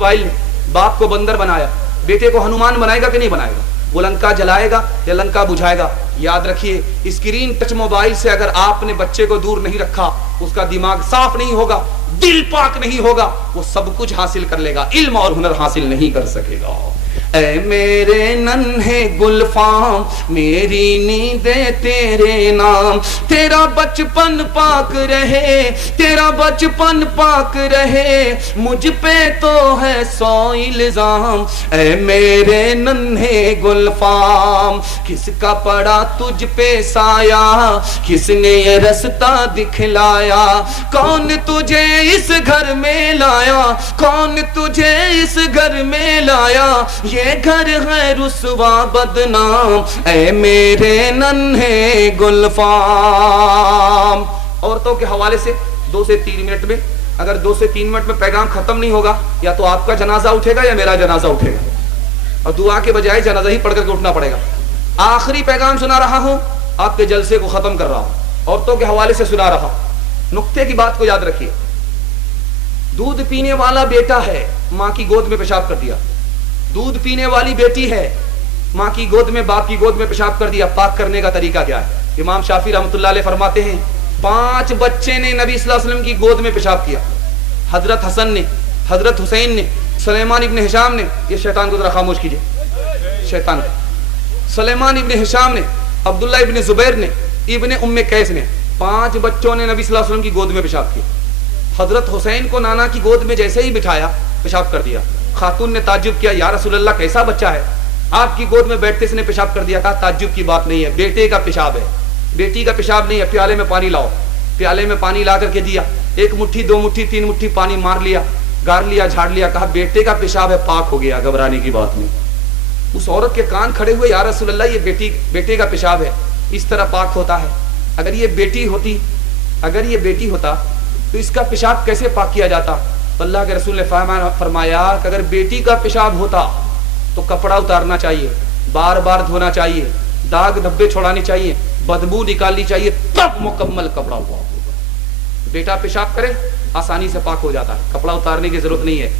Mobile ने बाप को बंदर बनाया, बेटे को हनुमान बनाएगा कि नहीं बनाएगा? वो लंका जलाएगा या लंका बुझाएगा? याद रखिए, स्क्रीन टच मोबाइल से अगर आपने बच्चे को दूर नहीं रखा, उसका दिमाग साफ नहीं होगा, दिल पाक नहीं होगा, वो सब कुछ हासिल कर लेगा, इल्म और हुनर हासिल नहीं कर सकेगा। ऐ मेरे नन्हे गुलफाम, मेरी नींदें तेरे नाम, तेरा बचपन पाक रहे, तेरा बचपन पाक रहे, मुझ पे तो है 100 इल्जाम। ऐ मेरे नन्हे गुलफाम, किसका पड़ा तुझ पे साया, किसने ये रास्ता दिखलाया, कौन तुझे इस घर में लाया, कौन तुझे इस घर में लाया, ये घर है रुसवा बदनाम। ऐ मेरे नन्हे गुलफाम। औरतों के हवाले से 2 से 3 मिनट में, अगर 2 से 3 मिनट में पैगाम खत्म नहीं होगा, या तो आपका जनाजा उठेगा या मेरा जनाजा उठेगा, और दुआ के बजाय जनाजा ही पढ़ करके उठना पड़ेगा। आखिरी पैगाम सुना रहा हूं, आपके जलसे को खत्म कर रहा हूं, औरतों के हवाले से सुना रहा हूं। नुक्ते की बात को याद रखिए। दूध पीने वाला बेटा है, मां की गोद में पेशाब कर दिया। दूध पीने वाली बेटी है, मां की गोद में, बाप की गोद में पेशाब कर दिया। पाक करने का तरीका क्या है? इमाम शाफी रहमतुल्लाह अलैह फरमाते हैं, 5 बच्चे ने नबी सल्लल्लाहु अलैहि वसल्लम की गोद में पेशाब किया। हजरत हसन ने, हजरत हुसैन ने, सुलेमान इब्न हिशाम ने, ये शैतान को जरा खामोश कीजिए, शैतान को, सुलेमान इब्न हिशाम ने, अब्दुल्ला इब्न जुबैर ने, इब्न उम्मे कैस ने, 5 बच्चों ने नबी सल्लल्लाहु अलैहि वसल्लम की गोद में पेशाब किया। हजरत हुसैन को नाना की गोद में जैसे ही बिठाया, पेशाब कर दिया। खातून ने ताज्जुब किया, या रसूलल्लाह कैसा बच्चा है, आपकी गोद में बैठते इसने पेशाब कर दिया। कहा ताज्जुब की बात नहीं है, बेटे का पेशाब है, बेटी का पेशाब नहीं है। प्याले में पानी लाओ, प्याले में पानी ला करके दिया, 1 मुट्ठी 2 मुट्ठी 3 मुट्ठी पानी मार लिया, गार लिया, झाड़ लिया। कहा बेटे का पेशाब है, पाक हो गया, घबराने की बात नहीं। उस औरत के कान खड़े हुए, या रसूलल्लाह ये बेटे का पेशाब है, इस तरह पाक होता है। अगर ये बेटी होती, अगर ये बेटी होता तो इसका पेशाब कैसे पाक किया जाता? तो अल्लाह के रसूल ने फरमाया कि अगर बेटी का पेशाब होता तो कपड़ा उतारना चाहिए, बार बार धोना चाहिए, दाग धब्बे छोड़ाने चाहिए, बदबू निकालनी चाहिए, तब मुकम्मल कपड़ा हुआ। बेटा पेशाब करे, आसानी से पाक हो जाता है, कपड़ा उतारने की जरूरत नहीं है।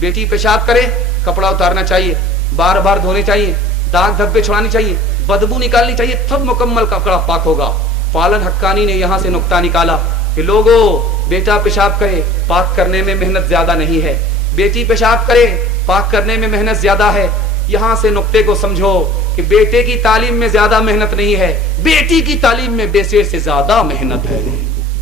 बेटी पेशाब करे, कपड़ा उतारना चाहिए, बार बार धोने चाहिए, दाग धब्बे छोड़ानी चाहिए, बदबू निकालनी चाहिए, तब मुकम्मल कपड़ा पाक होगा। पालन हक्कानी ने यहाँ से नुक्ता निकाला कि लोगों, बेटा पेशाब करे, पाक करने में मेहनत ज्यादा नहीं है, बेटी पेशाब करे, पाक करने में मेहनत ज्यादा है। यहाँ से नुक्ते को समझो कि बेटे की तालीम में ज्यादा मेहनत नहीं है, बेटी की तालीम में बेटे से ज्यादा मेहनत है।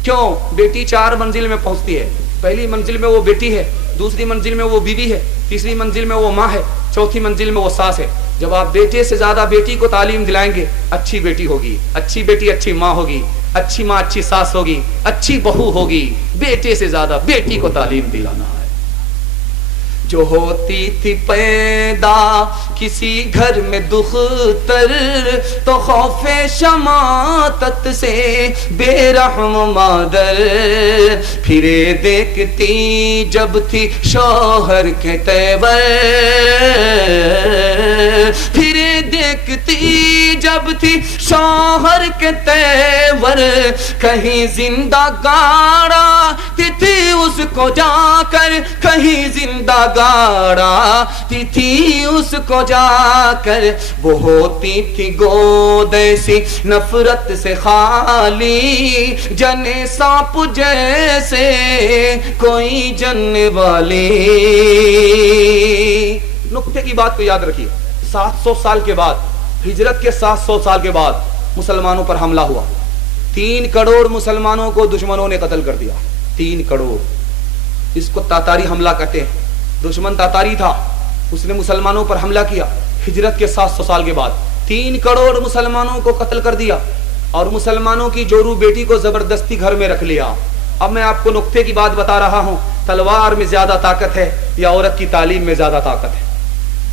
क्यों? बेटी 4 मंजिल में पहुंचती है। पहली मंजिल में वो बेटी है, दूसरी मंजिल में वो बीवी है, तीसरी मंजिल में वो माँ है, चौथी मंजिल में वो सास है। जब आप बेटे से ज्यादा बेटी को तालीम दिलाएंगे, अच्छी बेटी होगी, अच्छी बेटी अच्छी माँ होगी, अच्छी माँ अच्छी सास होगी, अच्छी बहू होगी। बेटे से ज्यादा बेटी को तालीम दिलाना है। जो होती थी पैदा किसी घर में दुख्तर, तो खौफे शमातत से बेरहम मादर, फिरे देखती जब थी शौहर के तेवर, फिरे देखती जब थी शौहर के तेवर, कहीं जिंदा गाड़ा थी उसको जाकर, कहीं जिंदा गाड़ा थी उसको जाकर। वो होती थी गोद ऐसी नफरत से खाली, जने सांप जैसे कोई जनने वाली। नुक्ते की बात को याद रखिए। 700 साल के बाद, हिजरत के 700 साल के बाद मुसलमानों पर हमला हुआ। 3 करोड़ मुसलमानों को दुश्मनों ने कत्ल कर दिया। 3 करोड़। इसको तातारी हमला कहते हैं। दुश्मन तातारी था, उसने मुसलमानों पर हमला किया। हिजरत के 700 साल के बाद 3 करोड़ मुसलमानों को कत्ल कर दिया और मुसलमानों की जोरू बेटी को जबरदस्ती घर में रख लिया। अब मैं आपको नुक्ते की बात बता रहा हूं, तलवार में ज्यादा ताकत है या औरत की तालीम में ज्यादा ताकत है?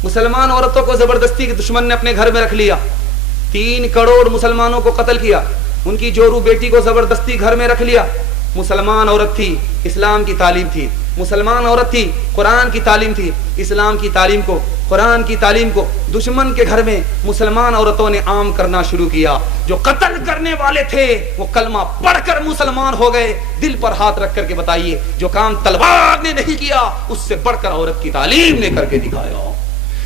मुसलमान औरतों को जबरदस्ती के दुश्मन ने अपने घर में रख लिया। 3 करोड़ मुसलमानों को कत्ल किया, उनकी जोरू बेटी को जबरदस्ती घर में रख लिया। मुसलमान औरत थी, इस्लाम की तालीम थी, मुसलमान औरत थी, कुरान की तालीम थी, इस्लाम की तालीम को कुरान की तालीम को दुश्मन के घर में मुसलमान औरतों ने आम करना शुरू किया। जो कत्ल करने वाले थे वो कलमा पढ़कर मुसलमान हो गए। दिल पर हाथ रख करके बताइए, जो काम तलवार ने नहीं किया उससे बढ़कर औरत की तालीम ने करके दिखाया।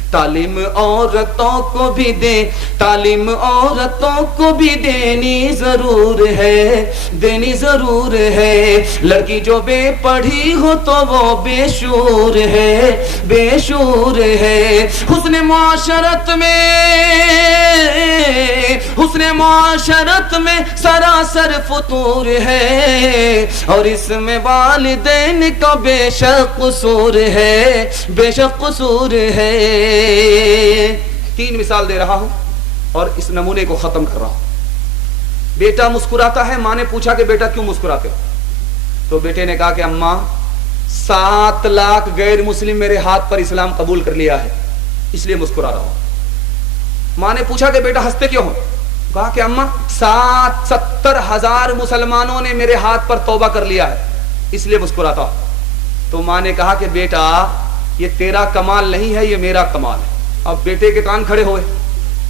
तालीम औरतों को भी दे, तालीम औरतों को भी देनी जरूर है, देनी जरूर है। लड़की जो बेपढ़ी हो तो वो बेशूर है, बेशूर है। हुस्न मुआशरत में, हुस्न मुआशरत में सरासर फतूर है, और इसमें वालिदैन का बेशक कसूर है, बेशक कसूर है। 3 मिसाल दे रहा हूं और इस नमूने को खत्म कर रहा हूं। बेटा मुस्कुराता है, मां ने पूछा कि बेटा क्यों मुस्कुराते हो? तो बेटे ने कहा कि अम्मा 7 लाख गैर मुस्लिम मेरे हाथ पर इस्लाम कबूल कर लिया है, इसलिए मुस्कुरा रहा हूं। मां ने पूछा कि बेटा हंसते क्यों हो? कहा कि अम्मा 70,000 मुसलमानों ने मेरे हाथ पर तौबा कर लिया है, इसलिए मुस्कुराता हूं। तो मां ने कहा कि बेटा ये तेरा कमाल नहीं है, ये मेरा कमाल है। अब बेटे के कान खड़े हुए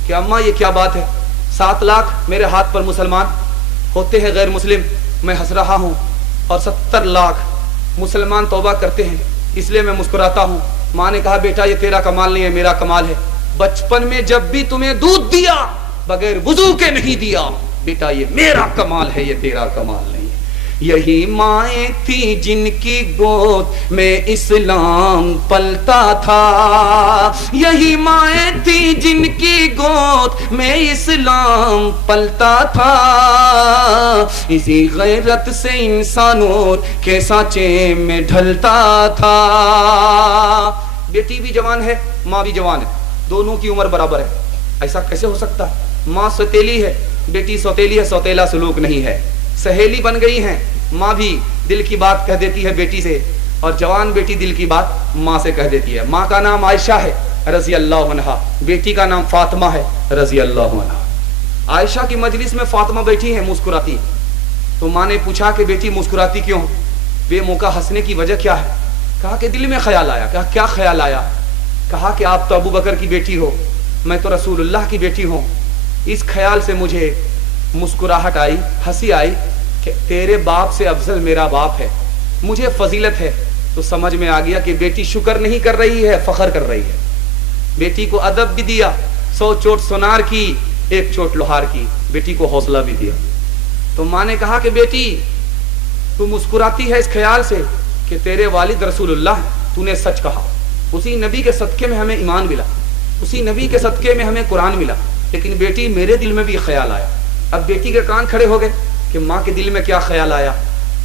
कि अम्मा ये क्या बात है, 7 लाख मेरे हाथ पर मुसलमान होते हैं गैर मुस्लिम, मैं हंस रहा हूं, और 70 लाख मुसलमान तौबा करते हैं, इसलिए मैं मुस्कुराता हूं। मां ने कहा बेटा ये तेरा कमाल नहीं है, मेरा कमाल है। बचपन में जब भी तुम्हें दूध दिया बगैर वुजू के नहीं दिया, बेटा ये मेरा कमाल है, ये तेरा कमाल नहीं है। यही माएँ थी जिनकी गोद में इस्लाम पलता था, यही माएँ थी जिनकी गोद में इस्लाम पलता था। इसी गैरत से इंसानों के सांचे में ढलता था। बेटी भी जवान है, माँ भी जवान है, दोनों की उम्र बराबर है। ऐसा कैसे हो सकता है? माँ सौतेली है, बेटी सौतेली है, सौतेला सलूक नहीं है। सहेली बन गई हैं, माँ भी दिल की बात कह देती है बेटी से, और जवान बेटी दिल की बात माँ से कह देती है। माँ का नाम आयशा है रजी अल्लाह अन्हा, बेटी का नाम फातिमा है रजी अल्लाह अन्हा। आयशा की मजलिस में फातिमा बैठी है, मुस्कुराती है। तो माँ ने पूछा कि बेटी मुस्कुराती क्यों? बेमौका हंसने की वजह क्या है? कहा कि दिल में ख्याल आया। कहा क्या ख्याल आया? कहा कि आप तो अबू बकर की बेटी हो, मैं तो रसूलुल्लाह की बेटी हूँ। इस ख्याल से मुझे मुस्कुराहट आई, हंसी आई कि तेरे बाप से अफजल मेरा बाप है, मुझे फजीलत है। तो समझ में आ गया कि बेटी शुक्र नहीं कर रही है, फखर कर रही है। बेटी को अदब भी दिया, 100 चोट सोनार की, 1 चोट लोहार की, बेटी को हौसला भी दिया। तो माँ ने कहा कि बेटी तू मुस्कुराती है इस ख्याल से कि तेरे वालिद रसूलुल्लाह, तूने सच कहा। उसी नबी के सदके में हमें ईमान मिला, उसी नबी के सदके में हमें कुरान मिला। लेकिन बेटी मेरे दिल में भी ख्याल आया। अब बेटी के कान खड़े हो गए कि माँ के दिल में क्या ख्याल आया।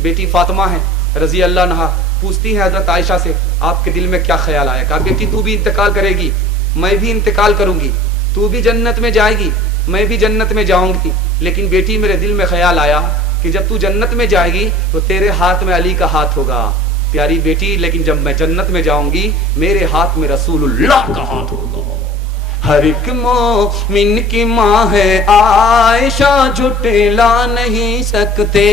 बेटी फातिमा है रजी अल्लाह अन्हा, पूछती है हजरत आयशा से आपके दिल में क्या ख्याल आया? कहा बेटी तू भी इंतकाल करेगी, मैं भी इंतकाल करूंगी, तू भी जन्नत में जाएगी, मैं भी जन्नत में जाऊंगी। लेकिन बेटी मेरे दिल में ख्याल आया कि जब तू जन्नत में जाएगी तो तेरे हाथ में अली का हाथ होगा। प्यारी बेटी, लेकिन जब मैं जन्नत में जाऊंगी मेरे हाथ में रसूलुल्लाह का हाथ होगा। हर एक मोमिन की माँ है आयशा, झुठला नहीं सकते।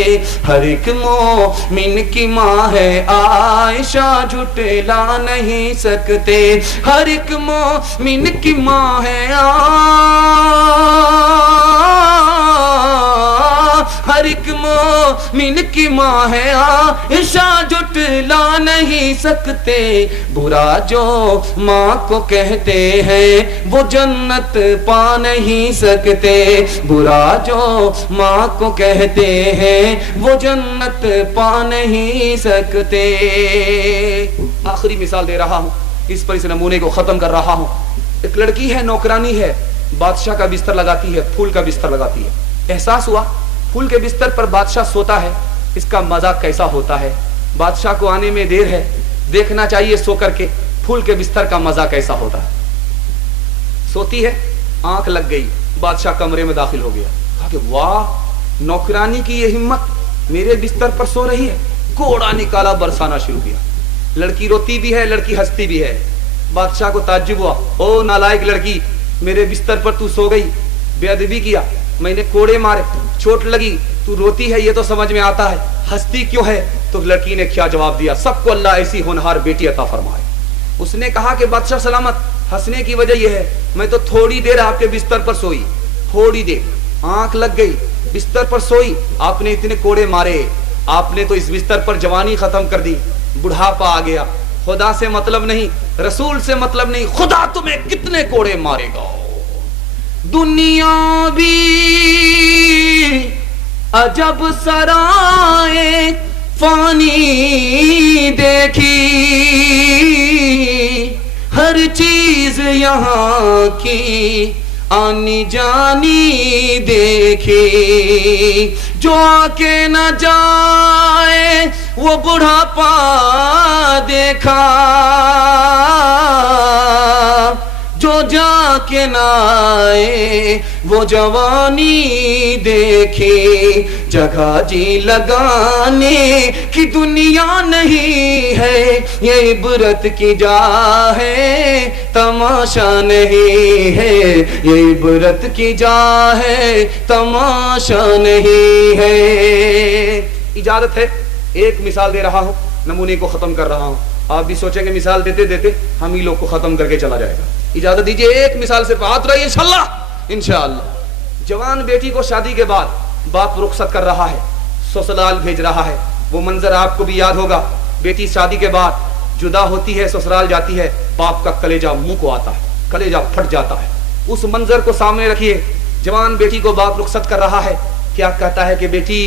हर एक मोमिन की माँ है आयशा, झुठला नहीं सकते। हर एक मोमिन की माँ है हर एक मोमिन की माँ है आयशा, झुठला नहीं सकते। बुरा जो माँ को कहते हैं वो जन्नत पा नहीं सकते। बुरा जो माँ को कहते हैं वो जन्नत पा नहीं सकते। आखिरी मिसाल दे रहा हूँ, इस पर इस नमूने को खत्म कर रहा हूँ। एक लड़की है, नौकरानी है, बादशाह का बिस्तर लगाती है, फूल का बिस्तर लगाती है। एहसास हुआ फूल के बिस्तर पर बादशाह सोता है, इसका मजा कैसा होता है। बादशाह को आने में देर है, देखना चाहिए सो करके फूल के बिस्तर का मजा कैसा होता है। सोती है, आंख लग गई, बादशाह कमरे में दाखिल हो गया। कहा कि वाह, नौकरानी की ये हिम्मत, मेरे बिस्तर पर सो रही है। घोड़ा निकाला, बरसाना शुरू किया। लड़की रोती भी है, लड़की हंसती भी है। बादशाह को ताज्जुब हुआ, ओ नालायक लड़की, मेरे बिस्तर पर तू सो गई, बेअदबी किया, मैंने कोड़े मारे, चोट लगी, तू रोती है ये तो समझ में आता है, हंसती क्यों है? तो लड़की ने क्या जवाब दिया? सबको अल्लाह ऐसी होनहार बेटी अता फरमाए। उसने कहा कि बादशाह सलामत, हंसने की वजह यह है, मैं तो थोड़ी देर आपके बिस्तर पर सोई, थोड़ी देर आंख लग गई, बिस्तर पर सोई, आपने इतने कोड़े मारे, आपने तो इस बिस्तर पर जवानी खत्म कर दी, बुढ़ापा आ गया। खुदा से मतलब नहीं, रसूल से मतलब नहीं, खुदा तुम्हें कितने कोड़े मारेगा। दुनिया भी अजब सराए फानी देखी, हर चीज यहाँ की आनी जानी देखी, जो आके न जाए वो बुढ़ापा देखा, जो जाके न आए वो जवानी देखी। जगह जी लगाने की दुनिया नहीं है, ये इबरत की जा है, तमाशा नहीं है, ये इबरत की जा है, तमाशा नहीं है। इजाजत है, एक मिसाल दे रहा हूं, नमूने को खत्म कर रहा हूं। आप भी सोचेंगे मिसाल देते देते हम ही लोग को खत्म करके चला जाएगा। इजाजत दीजिए, एक मिसाल से बात रही इंशाअल्लाह। इंशाअल्लाह जवान बेटी को शादी के बाद बाप रुखसत कर रहा है, ससुराल भेज रहा है। वो मंजर आपको भी याद होगा, बेटी शादी के बाद जुदा होती है, ससुराल जाती है, बाप का कलेजा मुंह को आता है, कलेजा फट जाता है। उस मंजर को सामने रखिए, जवान बेटी को बाप रुखसत कर रहा है, क्या कहता है कि बेटी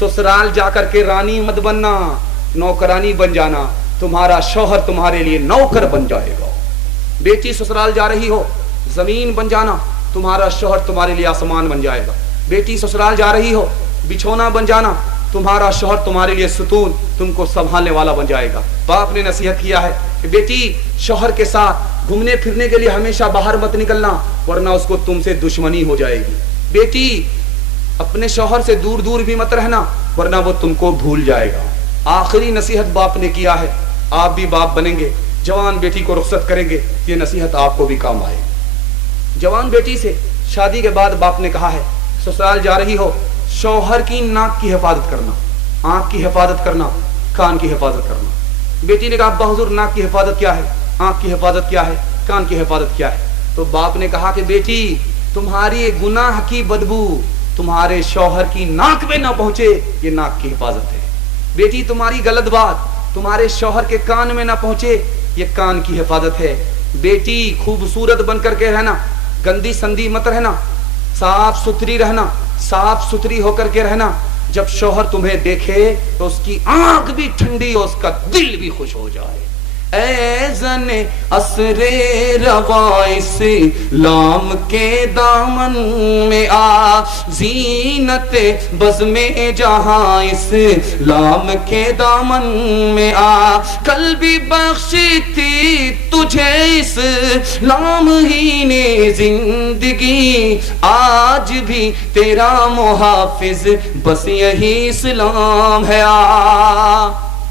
ससुराल जाकर के रानी मत बनना, नौकरानी बन जाना, तुम्हारा शौहर तुम्हारे लिए नौकर बन जाएगा। बेटी ससुराल जा रही हो, जमीन बन जाना, तुम्हारा शौहर तुम्हारे लिए आसमान बन जाएगा। बेटी ससुराल जा रही हो, बिछोना बन जाना, तुम्हारा शौहर तुम्हारे लिए सुतून, तुमको संभालने वाला बन जाएगा। बाप ने नसीहत किया है कि बेटी शौहर के साथ घूमने फिरने के लिए हमेशा बाहर मत निकलना, वरना उसको तुमसे दुश्मनी हो जाएगी। बेटी अपने शौहर से दूर दूर भी मत रहना, वरना वो तुमको भूल जाएगा। आखिरी नसीहत बाप ने किया है, आप भी बाप बनेंगे, जवान बेटी को रुखसत करेंगे, ये नसीहत आपको भी काम आएगी। जवान बेटी से शादी के बाद बाप ने कहा है, ससुराल जा रही हो, शौहर की नाक की हिफाजत करना, आंख की हिफाजत करना, कान की हिफाजत करना। बेटी ने कहा, अब्बा हुजूर नाक की हिफाजत क्या है, आंख की हिफाजत क्या है, कान की हिफाजत क्या है? तो बाप ने कहा कि बेटी तुम्हारी गुनाह की बदबू तुम्हारे शौहर की नाक में ना पहुंचे, ये नाक की हिफाजत है। बेटी तुम्हारी गलत बात तुम्हारे शौहर के कान में ना पहुंचे, ये कान की हिफाजत है। बेटी खूबसूरत बनकर के रहना, गंदी संदी मत रहना, साफ सुथरी रहना, साफ सुथरी होकर के रहना। जब शौहर तुम्हें देखे तो उसकी आंख भी ठंडी हो, उसका दिल भी खुश हो जाए। ऐज़ने असरे रवा इस्लाम के दामन में आ, जीनते बज़ में जहां इस्लाम के दामन में आ। कल भी बख्शी थी तुझे इस्लाम ही ने जिंदगी, आज भी तेरा मुहाफिज बस यही इस्लाम है।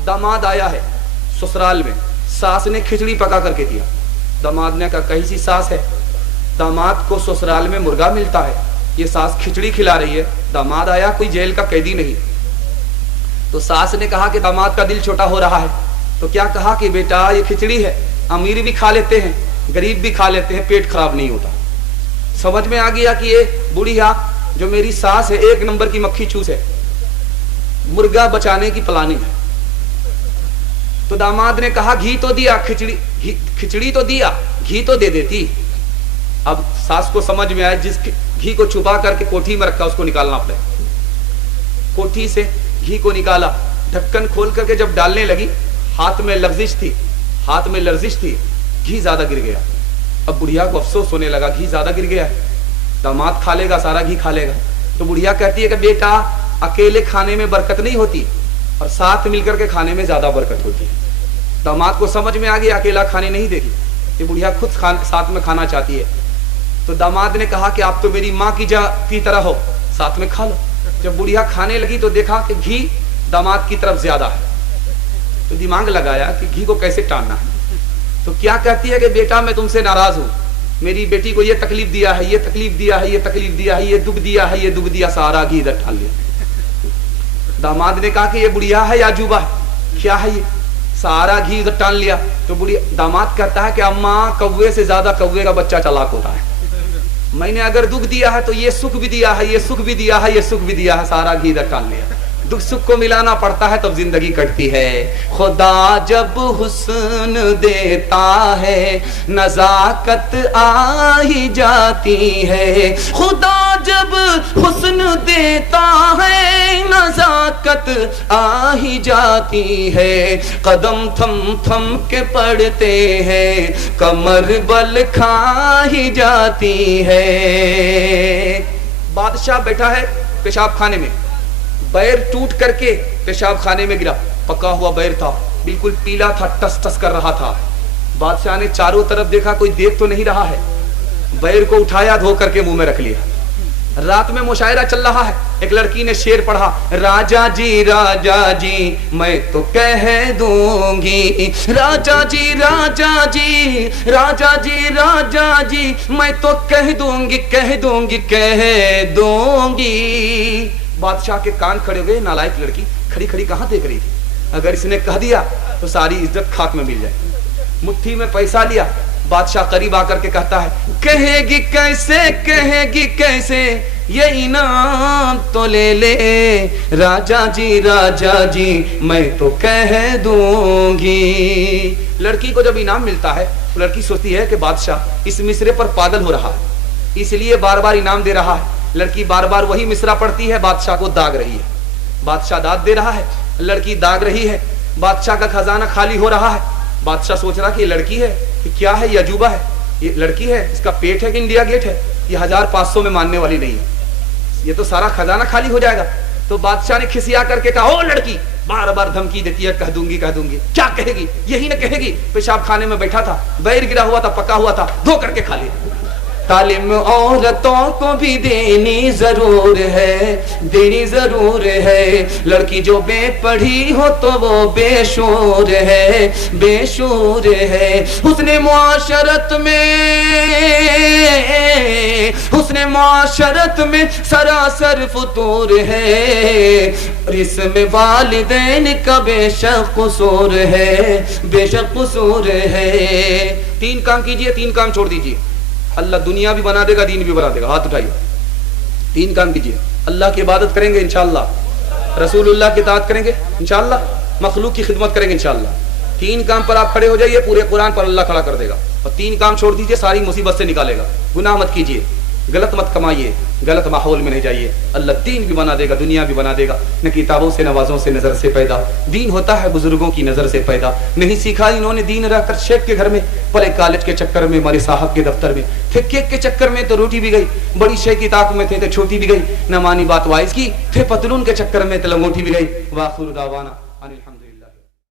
दामाद आया है ससुराल में, सास ने खिचड़ी पका करके दिया। दामाद ने कहा, कैसी सास है? दामाद को ससुराल में मुर्गा मिलता है, ये सास खिचड़ी खिला रही है। दामाद आया कोई जेल का कैदी नहीं। तो सास ने कहा कि दामाद का दिल छोटा हो रहा है, तो क्या कहा कि बेटा ये खिचड़ी है, अमीर भी खा लेते हैं, गरीब भी खा लेते हैं, पेट खराब नहीं होता। समझ में आ गया कि ये बुढ़िया जो मेरी सास है, एक नंबर की मक्खी चूस है, मुर्गा बचाने की प्लानिंग है। तो दामाद ने कहा, घी तो दिया, खिचड़ी तो दिया, घी तो दे देती। अब सास को समझ में आया, जिस घी को छुपा करके कोठी में रखा उसको निकालना पड़ेगा। कोठी से घी को निकाला, ढक्कन खोल करके जब डालने लगी, हाथ में लर्जिश थी, घी ज्यादा गिर गया। अब बुढ़िया को अफसोस होने लगा, घी ज्यादा गिर गया है, दामाद खा लेगा, सारा घी खा लेगा। तो बुढ़िया कहती है कि बेटा अकेले खाने में बरकत नहीं होती, और साथ मिलकर के खाने में ज्यादा बरकत होती है। दामाद को समझ में आ गया अकेला खाने नहीं देगी, ये बुढ़िया खुद साथ में खाना चाहती है। तो दामाद ने कहा कि आप तो मेरी माँ की तरह हो, साथ में खा लो। जब बुढ़िया खाने लगी तो देखा कि घी दामाद की तरफ ज्यादा है, तो दिमाग लगाया कि घी को कैसे टालना है। तो क्या कहती है कि बेटा मैं तुमसे नाराज हूँ, मेरी बेटी को ये तकलीफ दिया है, ये तकलीफ दिया है, ये तकलीफ दिया है, ये दुख दिया है, ये दुख दिया, सारा घी इधर डाल लिया। दामाद ने कहा कि ये बुढ़िया है या अजूबा है, क्या है ये? सारा घी उधर टान लिया। तो बूढ़ी दामाद कहता है कि अम्मा कौवे से ज्यादा कौवे का बच्चा चालाक होता है। मैंने अगर दुख दिया है तो ये सुख भी दिया है, ये सुख भी दिया है, ये सुख भी दिया है, सारा घी इधर टान लिया। दुख सुख को मिलाना पड़ता है तब जिंदगी कटती है। खुदा जब हुस्न देता है नजाकत आ ही जाती है। खुदा जब हुस्न देता है नजाकत आ ही जाती है। कदम थम थम के पड़ते हैं कमर बल खा ही जाती है। बादशाह बैठा है पेशाब खाने में, बैर टूट करके पेशाब खाने में गिरा। पका हुआ बैर था, बिल्कुल पीला था, टस टस कर रहा था। बादशाह ने चारों तरफ देखा, कोई देख तो नहीं रहा है। बैर को उठाया, धो करके मुंह में रख लिया। रात में मुशायरा चल रहा है। एक लड़की ने शेर पढ़ा, राजा जी मैं तो कह दूंगी, राजा जी राजा जी मैं तो कह दूंगी, कह दूंगी, कह दूंगी। बादशाह के कान खड़े हो गए। नालायक लड़की खड़ी खड़ी कहां देख रही थी। अगर इसने कह दिया तो सारी इज्जत खाक में मिल जाए। मुट्ठी में पैसा लिया। बादशाह करीब आकर के कहता है, कहेगी कैसे, कहेगी कैसे, ये इनाम तो ले ले, राजा जी मैं तो कह दूंगी। लड़की को जब इनाम मिलता है तो लड़की सोचती है कि बादशाह इस मिसरे पर पागल हो रहा है, इसलिए बार बार इनाम दे रहा है। लड़की बार बार वही मिसरा पढ़ती है, बादशाह को दाग रही है। बादशाह दाद दे रहा है, लड़की दाग रही है। बादशाह का खजाना खाली हो रहा है। बादशाह सोच रहा कि ये लड़की है कि क्या है, ये अजूबा है, ये लड़की है, इसका पेट है कि इंडिया गेट है, ये 1500 में मानने वाली नहीं है, ये तो सारा खजाना खाली हो जाएगा। तो बादशाह ने खिसिया करके कहा, ओ लड़की बार बार धमकी देती है, कह दूंगी कह दूंगी, क्या कहेगी, यही न कहेगी। पेशाब खाने में बैठा था, बैर गिरा हुआ था, पका हुआ था, धो करके खा लिया। तालीम औरतों को भी देनी जरूर है, देनी जरूर है। लड़की जो बेपढ़ी हो तो वो बेशूर है, बेशूर है। हुस्ने मुआशरत में सरासर फुतूर है। इसमें वालिदैन का बेशक कसूर है, बेशक कसूर है। 3 काम कीजिए, 3 काम छोड़ दीजिए, अल्लाह दुनिया भी बना देगा, दीन भी बना देगा। हाथ उठाइए। 3 काम कीजिए, अल्लाह की इबादत करेंगे इंशाअल्लाह, रसूलुल्लाह की इताअत करेंगे इंशाअल्लाह, मखलूक की खिदमत करेंगे इंशाअल्लाह। 3 काम पर आप खड़े हो जाइए, पूरे कुरान पर अल्लाह खड़ा कर देगा। और 3 काम छोड़ दीजिए, सारी मुसीबत से निकालेगा। गुनाह मत कीजिए, गलत मत कमाइए, गलत माहौल में नहीं जाइए, अल्लाह दीन भी बना देगा, दुनिया भी बना देगा। न किताबों से नवाजों से नजर से पैदा, दीन होता है बुजुर्गों की नजर से पैदा। नहीं सीखा इन्होंने दीन रहकर शेख के घर में, पले कॉलेज के चक्कर में, हमारे साहब के दफ्तर में, फिर केक के चक्कर में तो रोटी भी गई, बड़ी शेख की ताक में थे तो छोटी भी गई, न मानी बात वाइज की, फिर पतलून के चक्कर में तो लंगोटी भी गई। वाखिर दावाना अनिल हम्द।